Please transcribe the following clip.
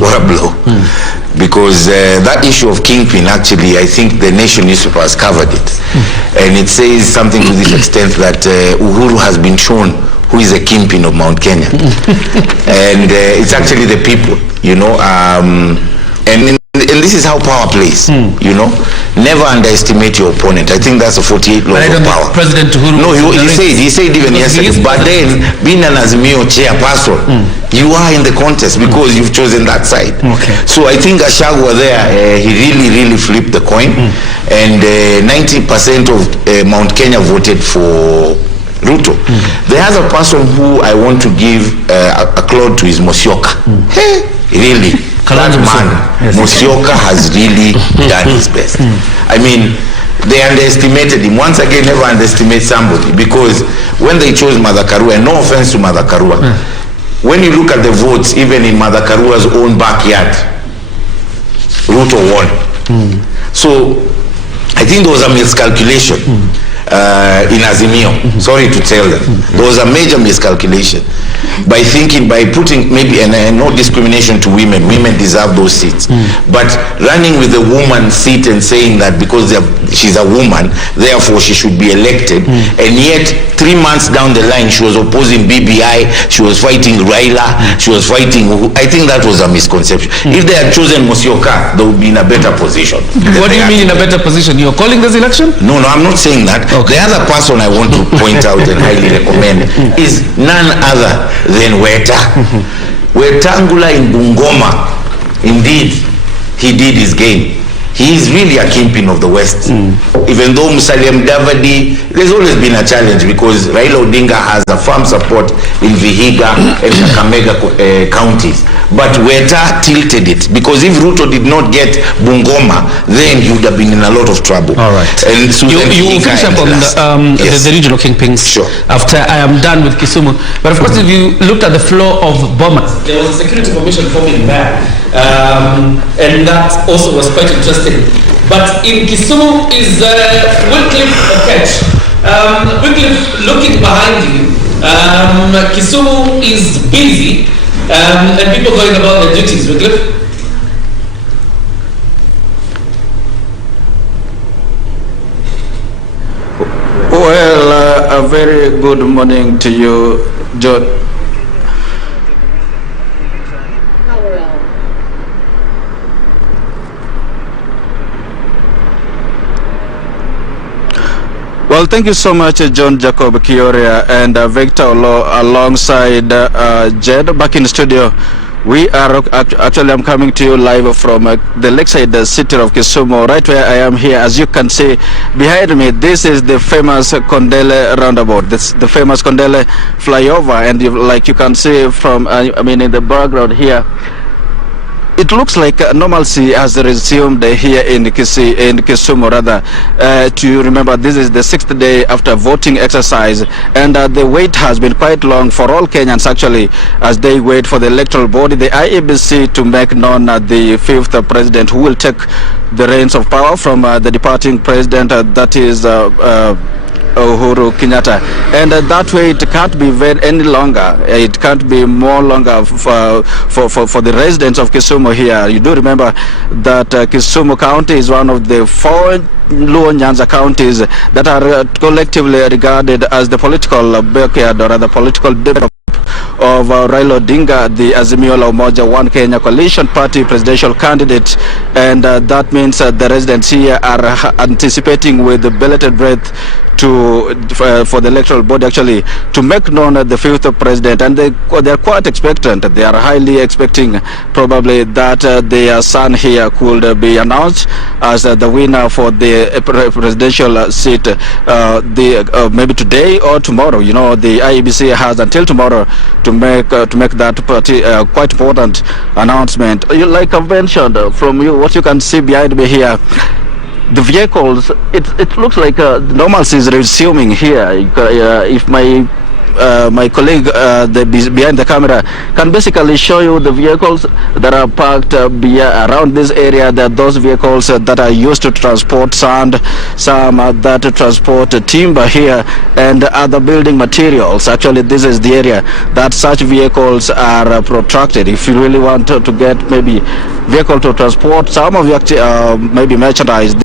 What a blow. Because that issue of kingpin, actually, I think the Nation newspaper has covered it. And it says something to this extent that Uhuru has been shown who is a kingpin of Mount Kenya. And it's actually the people, you know. And this is how power plays, you know. Never underestimate your opponent. I think that's the 48 laws of power. President Uhuru. No, he said even yesterday. But then, being an Azimio chairperson, you are in the contest because you've chosen that side. Okay. So I think Gachagua there, he really flipped the coin. And 90% of Mount Kenya voted for Ruto. The other person who I want to give a cloud to is Musyoka. Hey, really. That man, Musyoka has really done his best. I mean, they underestimated him. Once again, never underestimate somebody, because when they chose Martha Karua, and no offense to Martha Karua, when you look at the votes, even in Martha Karua's own backyard, Ruto won. So I think there was a miscalculation in Azimio. Sorry to tell them. There was a major miscalculation by thinking, by putting maybe, and no discrimination to women deserve those seats, but running with the woman seat and saying that because she's a woman, therefore she should be elected, and yet 3 months down the line she was opposing BBI, she was fighting Raila, she was fighting, I think that was a misconception. If they had chosen Musyoka, they would be in a better position. What do you mean in a better position? You're calling this election? No, I'm not saying that. The other person I want to point out and highly recommend is none other than Weta. Wetangula in Bungoma, indeed, he did his game. He is really a kingpin of the West. Even though Musalia Mudavadi, there's always been a challenge because Raila Odinga has a firm support in Vihiga and Kakamega counties. But Weta tilted it, because if Ruto did not get Bungoma, then he would have been in a lot of trouble. All right. And you will finish up on the regional kingpins after I am done with Kisumu. But of course, if you looked at the flow of bombers, there was a security formation forming there. And that also was quite interesting. But in Kisumu is Wycliffe catch. Wycliffe, looking behind you, Kisumu is busy and people going about their duties. Wycliffe? Well, a very good morning to you, John. Well, thank you so much, John Jacob Kioria and Victor alongside Jed back in the studio. We are actually, I'm coming to you live from the lakeside city of Kisumu, right where I am here. As you can see behind me, this is the famous Kondele roundabout. This the famous Kondele flyover, and like you can see from, in the background here, it looks like normalcy has resumed here in Kisumu, rather. To remember, this is the 6th day after voting exercise, and the wait has been quite long for all Kenyans, actually, as they wait for the electoral body, the IEBC, to make known the 5th president who will take the reins of power from the departing president, that is Uhuru Kenyatta. And that way it can't be any longer. It can't be more longer for the residents of Kisumu here. You do remember that Kisumu County is one of the 4 Luo Nyanza counties that are collectively regarded as the political backyard, or rather political development of Raila Odinga, the Azimio la Umoja One Kenya coalition party presidential candidate, and that means the residents here are anticipating with bated breath for the electoral body actually to make known the 5th president, and they're quite expectant. They are highly expecting probably that their son here could be announced as the winner for the presidential seat, maybe today or tomorrow. You know, the IEBC has until tomorrow to make that party quite important announcement. Like I've mentioned, from what you can see behind me here, the vehicles, it looks like normalcy is resuming here. If my my colleague behind the camera can basically show you the vehicles that are parked around this area. That those vehicles that are used to transport sand, some that to transport timber here and other building materials. Actually, this is the area that such vehicles are protracted. If you really want to get maybe vehicle to transport some of your maybe merchandise,